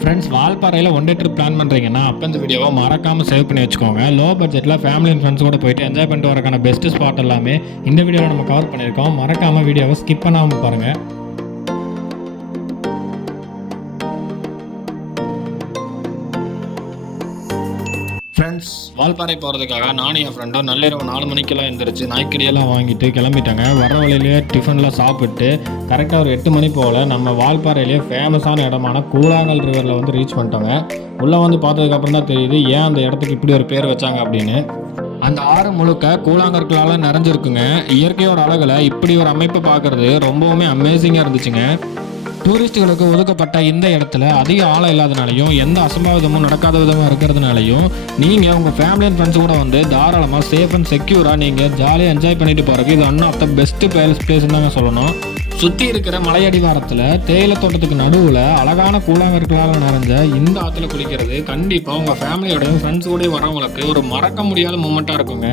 Friends, வால்பாறையில் one day trip plan பண்ணுறீங்கன்னா அப்போ இந்த வீடியோவை மறக்காமல் சேவ் பண்ணி வச்சுக்கோங்க. லோ பட்ஜெட்டில் ஃபேமிலி அண்ட் ஃப்ரெண்ட்ஸ் கூட போயிட்டு என்ஜாய் பண்ணிட்டு வரக்கான பெஸ்ட் ஸ்பாட் எல்லாமே இந்த வீடியோவில் நம்ம கவர் பண்ணியிருக்கோம். மறக்காமல் வீடியோவை ஸ்கிப் பண்ணாமல் பாருங்கள். ஃப்ரெண்ட்ஸ், வால்பாறை போகிறதுக்காக நானும் என் ஃப்ரெண்டும் நள்ளிரவு 4 மணிக்கெல்லாம் எழுந்திரிச்சு நாய்க்கறியெல்லாம் வாங்கிட்டு கிளம்பிட்டாங்க. வர வழியிலேயே டிஃபன்லாம் சாப்பிட்டு கரெக்டாக ஒரு 8 மணி போல் நம்ம வால்பாறையிலேயே ஃபேமஸான இடமான கூழாங்கல் ரிவரில் வந்து ரீச் பண்ணிட்டோங்க. உள்ளே வந்து பார்த்ததுக்கப்புறம் தான் தெரியுது ஏன் அந்த இடத்துக்கு இப்படி ஒரு பேர் வச்சாங்க அப்படின்னு. அந்த ஆறு முழுக்க கூழாங்கற்களால் நிறைஞ்சிருக்குங்க. இயற்கையோட அழகில் இப்படி ஒரு அமைப்பை பார்க்குறது ரொம்பவுமே அமேசிங்காக இருந்துச்சுங்க. டூரிஸ்ட்டுகளுக்கு ஒதுக்கப்பட்ட இந்த இடத்துல அதிக ஆழம் இல்லாதனாலையும் எந்த அசம்பாவிதமும் நடக்காத விதமாக இருக்கிறதுனாலையும் நீங்கள் உங்கள் ஃபேமிலி அண்ட் ஃப்ரெண்ட்ஸ் கூட வந்து தாராளமாக சேஃப் அண்ட் செக்யூராக நீங்கள் ஜாலியாக என்ஜாய் பண்ணிட்டு போகிறதுக்கு இது ஒன் ஆஃப் த பெஸ்ட்டு பிளேஸ்ன்னு தாங்க சொல்லணும். சுற்றி இருக்கிற மலையடிவாரத்தில் தேயிலை தோட்டத்துக்கு நடுவில் அழகான கூழாங்கற்களால் நிறைஞ்ச இந்த ஆற்றுல குளிக்கிறது கண்டிப்பாக உங்கள் ஃபேமிலியோடையும் ஃப்ரெண்ட்ஸ் கூடயும் வரவங்களுக்கு ஒரு மறக்க முடியாத மூமெண்ட்டாக இருக்குங்க.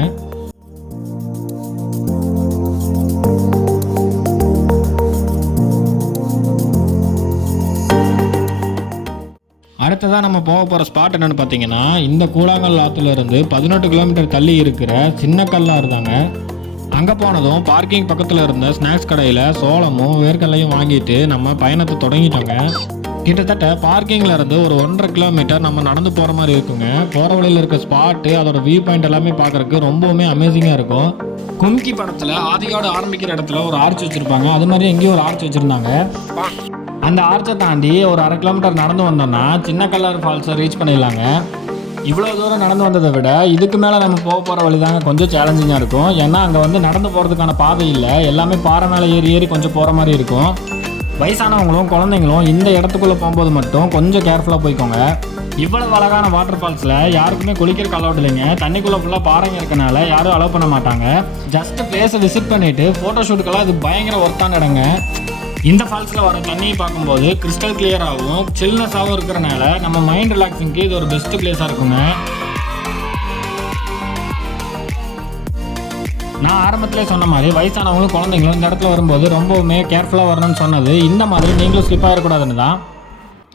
அடுத்ததாக நம்ம போக போகிற ஸ்பாட் என்னென்னு பார்த்தீங்கன்னா, இந்த கூழாங்கல் ஆற்றுலேருந்து 18 கிலோமீட்டர் தள்ளி இருக்கிற சின்ன கல்லாறு தாங்க. அங்கே போனதும் பார்க்கிங் பக்கத்தில் இருந்த ஸ்நாக்ஸ் கடையில் சோளமும் வேர்க்கல்லையும் வாங்கிட்டு நம்ம பயணத்தை தொடங்கிட்டோங்க. கிட்டத்தட்ட பார்க்கிங்கில் இருந்து ஒரு 1.5 கிலோமீட்டர் நம்ம நடந்து போகிற மாதிரி இருக்குங்க. போகிற வழியில் இருக்க ஸ்பாட்டு அதோட வியூ பாயிண்ட் எல்லாமே பார்க்குறதுக்கு ரொம்பவுமே அமேசிங்காக இருக்கும். கும்கி படத்தில் ஆதியோடு ஆரம்பிக்கிற இடத்துல ஒரு ஆர்ச் வச்சுருப்பாங்க, அது மாதிரி எங்கேயும் ஒரு ஆர்ச் வச்சுருந்தாங்க. அந்த ஆர்ச்சை தாண்டி ஒரு 1/2 கிலோமீட்டர் நடந்து வந்தோம்னா சின்ன கல்லாறு ஃபால்ஸை ரீச் பண்ணிடலாங்க. இவ்வளோ தூரம் நடந்து வந்ததை விட இதுக்கு மேலே நம்ம போக போகிற வழி தாங்க கொஞ்சம் சேலஞ்சிங்காக இருக்கும். ஏன்னா அங்கே வந்து நடந்து போகிறதுக்கான பாதை இல்லை, எல்லாமே பாறை மேலே ஏறி கொஞ்சம் போகிற மாதிரி இருக்கும். வயசானவங்களும் குழந்தைங்களும் இந்த இடத்துக்குள்ளே போகும்போது மட்டும் கொஞ்சம் கேர்ஃபுல்லாக போய்க்கோங்க. இவ்வளவு அழகான வாட்டர் ஃபால்ஸில் யாருக்குமே குளிக்கிறக்கு அலோட் இல்லைங்க. தண்ணிக்குள்ளே ஃபுல்லாக பாறைங்க இருக்கனால யாரும் அலோவ் பண்ண மாட்டாங்க. ஜஸ்ட் பிளேஸை விசிட் பண்ணிவிட்டு ஃபோட்டோ ஷூட்டுக்கெல்லாம் இது பயங்கர ஒர்த்தான இடங்க. இந்த ஃபால்ஸில் வர தண்ணியை பார்க்கும்போது கிறிஸ்டல் கிளியராகவும் சில்னஸாகவும் இருக்கிறனால நம்ம மைண்ட் ரிலாக்ஸிங்க்கு இது ஒரு பெஸ்ட் பிளேஸாக இருக்குங்க. நான் ஆரம்பத்திலே சொன்ன மாதிரி வயசானவங்களும் குழந்தைங்களும் இந்த இடத்துல வரும்போது ரொம்பவுமே கேர்ஃபுல்லாக வரணும்னு சொன்னது இந்த மாதிரி நீங்களும் ஸ்லிப் ஆகிடக்கூடாதுன்னு தான்.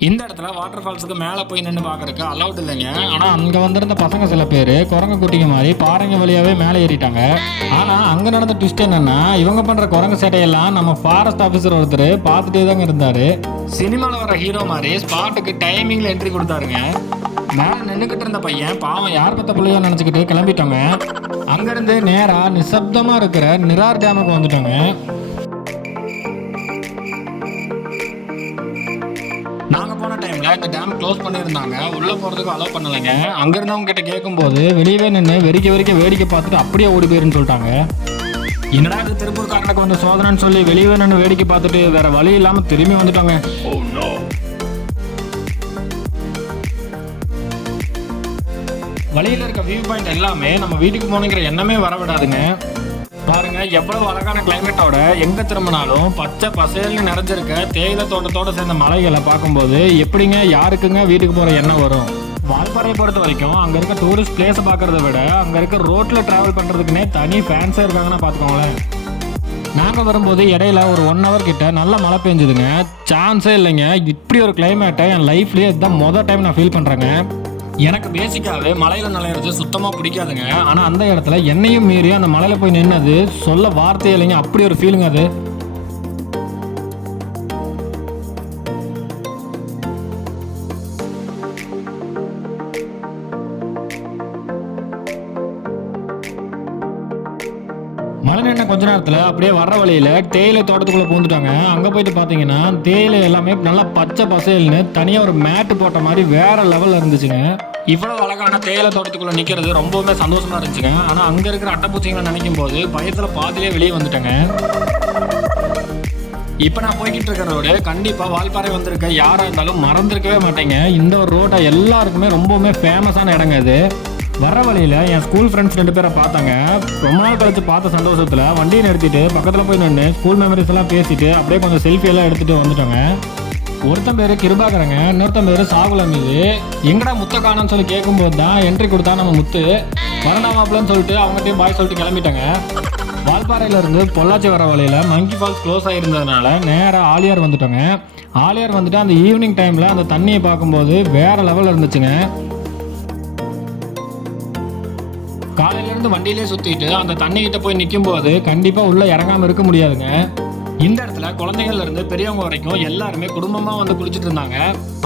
இந்த இடத்துல வாட்டர் ஃபால்ஸுக்கு மேலே போய் நின்று பார்க்குறதுக்கு அலௌட் இல்லைங்க. ஆனால் அங்கே வந்திருந்த பசங்க சில பேர் குரங்கு குட்டிங்க மாதிரி பாறைங்க வழியாகவே மேலே ஏறிட்டாங்க. ஆனால் அங்கே நடந்த ட்விஸ்ட் என்னென்னா, இவங்க பண்ணுற குரங்கு சேட்டையெல்லாம் நம்ம ஃபாரஸ்ட் ஆஃபீஸர் ஒருத்தர் பார்த்துட்டே தாங்க இருந்தார். சினிமாவில் வர ஹீரோ மாதிரி ஸ்பாட்டுக்கு டைமிங்கில் என்ட்ரி கொடுத்தாருங்க. மேலே நின்றுக்கிட்டு இருந்த பையன் பாவம் யார் பற்ற பிள்ளையோ நினச்சிக்கிட்டு கிளம்பிட்டோங்க. அங்கேருந்து நேராக நிசப்தமாக இருக்கிற நிரார் டேமுக்கு வந்துட்டோங்க. நாங்கள் போன டைமில் இந்த டேம் க்ளோஸ் பண்ணியிருந்தாங்க, உள்ளே போகிறதுக்கு அலோவ் பண்ணலைங்க. அங்கே இருந்தவங்க கிட்ட கேட்கும்போது வெளியவே நின்று வெறிக்க வேடிக்கை பார்த்துட்டு அப்படியே ஓடி போயிருன்னு சொல்லிட்டாங்க. என்னடா இது திருப்பூர்காரனுக்கு வந்து சோதனைன்னு சொல்லி வெளியே நின்று வேடிக்கை பார்த்துட்டு வேற வழி இல்லாமல் திரும்பி வந்துட்டாங்க. வழியில் இருக்க வியூ பாயிண்ட் எல்லாமே நம்ம வீட்டுக்கு போகணுங்கிற எண்ணமே வர விடாதுங்க. பாருங்க எவ்வளவு அழகான கிளைமேட்டோட எங்க திரும்பினாலும் பச்சை பசேல்னு நிறைஞ்சிருக்க தேயிலை தோட்டத்தோட சேர்ந்த மலைகளை பார்க்கும்போது எப்படிங்க யாருக்குங்க வீட்டுக்கு போற எண்ணம் வரும்? வால்பாறையை பொறுத்த வரைக்கும் அங்க இருக்க டூரிஸ்ட் பிளேஸை பார்க்கறத விட அங்க இருக்க ரோட்ல டிராவல் பண்றதுக்குன்னே தனி ஃபேன்ஸா இருக்காங்கன்னா பார்த்துக்கோங்களேன். நாங்கள் வரும்போது இடையில ஒரு 1 hour கிட்ட நல்ல மழை பெஞ்சுதுங்க. சான்ஸே இல்லைங்க. இப்படி ஒரு கிளைமேட்டை என் லைஃப்லேயே இதுதான் மொதல் டைம் நான் ஃபீல் பண்ணுறேங்க. எனக்கு பேசிக்காகவே மலையில் நுழையிறது சுத்தமாக பிடிக்காதுங்க. ஆனால் அந்த இடத்துல என்னையும் மீறி அந்த மலையில் போய் நின்னது சொல்ல வார்த்தையே இல்லைங்க. அப்படி ஒரு ஃபீலிங் அது. மழை நின்ன கொஞ்ச நேரத்தில் அப்படியே வர்ற வழியில் தேயிலை தோட்டத்துக்குள்ளே பூந்துட்டாங்க. அங்கே போயிட்டு பார்த்தீங்கன்னா தேயிலை எல்லாமே நல்லா பச்சை பசேல்னு தனியாக ஒரு மேட்டு போட்ட மாதிரி வேற லெவலில் இருந்துச்சுங்க. இவ்வளோ அழகான தேயிலை தோட்டத்துக்குள்ளே நிற்கிறது ரொம்பவுமே சந்தோஷமாக இருந்துச்சுங்க. ஆனால் அங்கே இருக்கிற அட்டைப்பூச்சிங்களை நினைக்கும் போது பயத்தில் பாதியிலே வெளியே வந்துட்டேங்க. இப்போ நான் போய்கிட்டு இருக்கிற ரோடு கண்டிப்பாக வால்பாறை வந்திருக்க யாராக இருந்தாலும் மறந்துருக்கவே மாட்டேங்க. இந்த ஒரு ரோட்டை எல்லாருக்குமே ரொம்பவுமே ஃபேமஸான இடங்க இது. வர வழியில் என் ஸ்கூல் ஃப்ரெண்ட்ஸ் 2 பேரை பார்த்தாங்க. ரொம்ப நாள் கழிச்சு பார்த்த சந்தோஷத்தில் வண்டியை நிறுத்திட்டு பக்கத்தில் போய் நின்று ஸ்கூல் மெமரிஸ் எல்லாம் பேசிட்டு அப்படியே கொஞ்சம் செல்ஃபி எல்லாம் எடுத்துகிட்டு வந்துட்டோங்க. ஒருத்தன் பேர் கிருபாகரங்க, இன்னொருத்தன் பேர் சாகுல மீது. எங்கடா முத்த காணான்னு சொல்லி கேட்கும்போது தான் என்ட்ரி கொடுத்தா நம்ம முத்து வரண்டாமாப்லன்னு சொல்லிட்டு அவங்ககிட்டயும் பாய் சொல்லிட்டு கிளம்பிட்டாங்க. வால்பாறையிலேருந்து பொள்ளாச்சி வர வழியில் மங்கி ஃபால்ஸ் க்ளோஸ் ஆகிருந்ததுனால நேராக ஆலியார் வந்துட்டோங்க. ஆலியார் வந்துட்டு அந்த ஈவினிங் டைமில் அந்த தண்ணியை பார்க்கும்போது வேறு லெவலில் இருந்துச்சுங்க. காலையிலேருந்து வண்டியிலே சுற்றிட்டு அந்த தண்ணிக்கிட்ட போய் நிற்கும்போது கண்டிப்பாக உள்ளே இறங்காமல் இருக்க முடியாதுங்க. இந்த இடத்துல குழந்தைகள்ல இருந்து பெரியவங்க வரைக்கும் எல்லாருமே குடும்பமாக வந்து குளிச்சுட்டு இருந்தாங்க.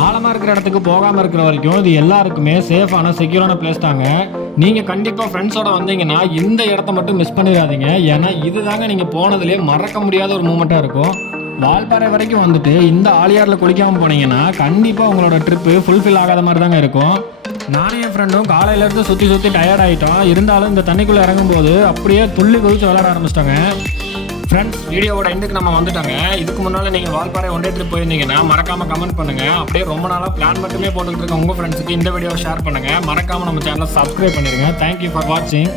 ஆழமாக இருக்கிற இடத்துக்கு போகாமல் இருக்கிற வரைக்கும் இது எல்லாருக்குமே சேஃபான செக்யூரான பிளேஸ் தாங்க. நீங்கள் கண்டிப்பாக ஃப்ரெண்ட்ஸோட வந்தீங்கன்னா இந்த இடத்த மட்டும் மிஸ் பண்ணிடாதீங்க. ஏன்னா இதுதாங்க நீங்கள் போனதுலேயே மறக்க முடியாத ஒரு மூமெண்ட்டாக இருக்கும். வால்பாறை வரைக்கும் வந்துட்டு இந்த ஆலியாரில் குளிக்காமல் போனீங்கன்னா கண்டிப்பாக உங்களோட ட்ரிப்பு ஃபுல்ஃபில் ஆகாத மாதிரி தாங்க இருக்கும். நானும் என் ஃப்ரெண்டும் காலையிலேருந்து சுற்றி டயர்ட் ஆகிட்டோம். இருந்தாலும் இந்த தண்ணிக்குள்ளே இறங்கும்போது அப்படியே துள்ளி குதிச்சு விளையாட ஆரம்பிச்சிட்டாங்க. ஃப்ரெண்ட்ஸ், வீடியோவோட எண்டுக்கு நம்ம வந்துட்டாங்க. இதுக்கு முன்னால் நீங்கள் வால்பாறை ஒன் டே ட்ரிப் போயிருந்தீங்கன்னா மறக்காமல் கமெண்ட் பண்ணுங்கள். அப்படியே ரொம்ப நாளாக பிளான் மட்டுமே போட்டுக்கிட்டு இருக்க உங்கள் ஃப்ரெண்ட்ஸுக்கு இந்த வீடியோவை ஷேர் பண்ணுங்கள். மறக்காமல் நம்ம சேனலை சப்ஸ்கிரைப் பண்ணிடுங்க. தேங்க்யூ ஃபார் வாட்சிங்.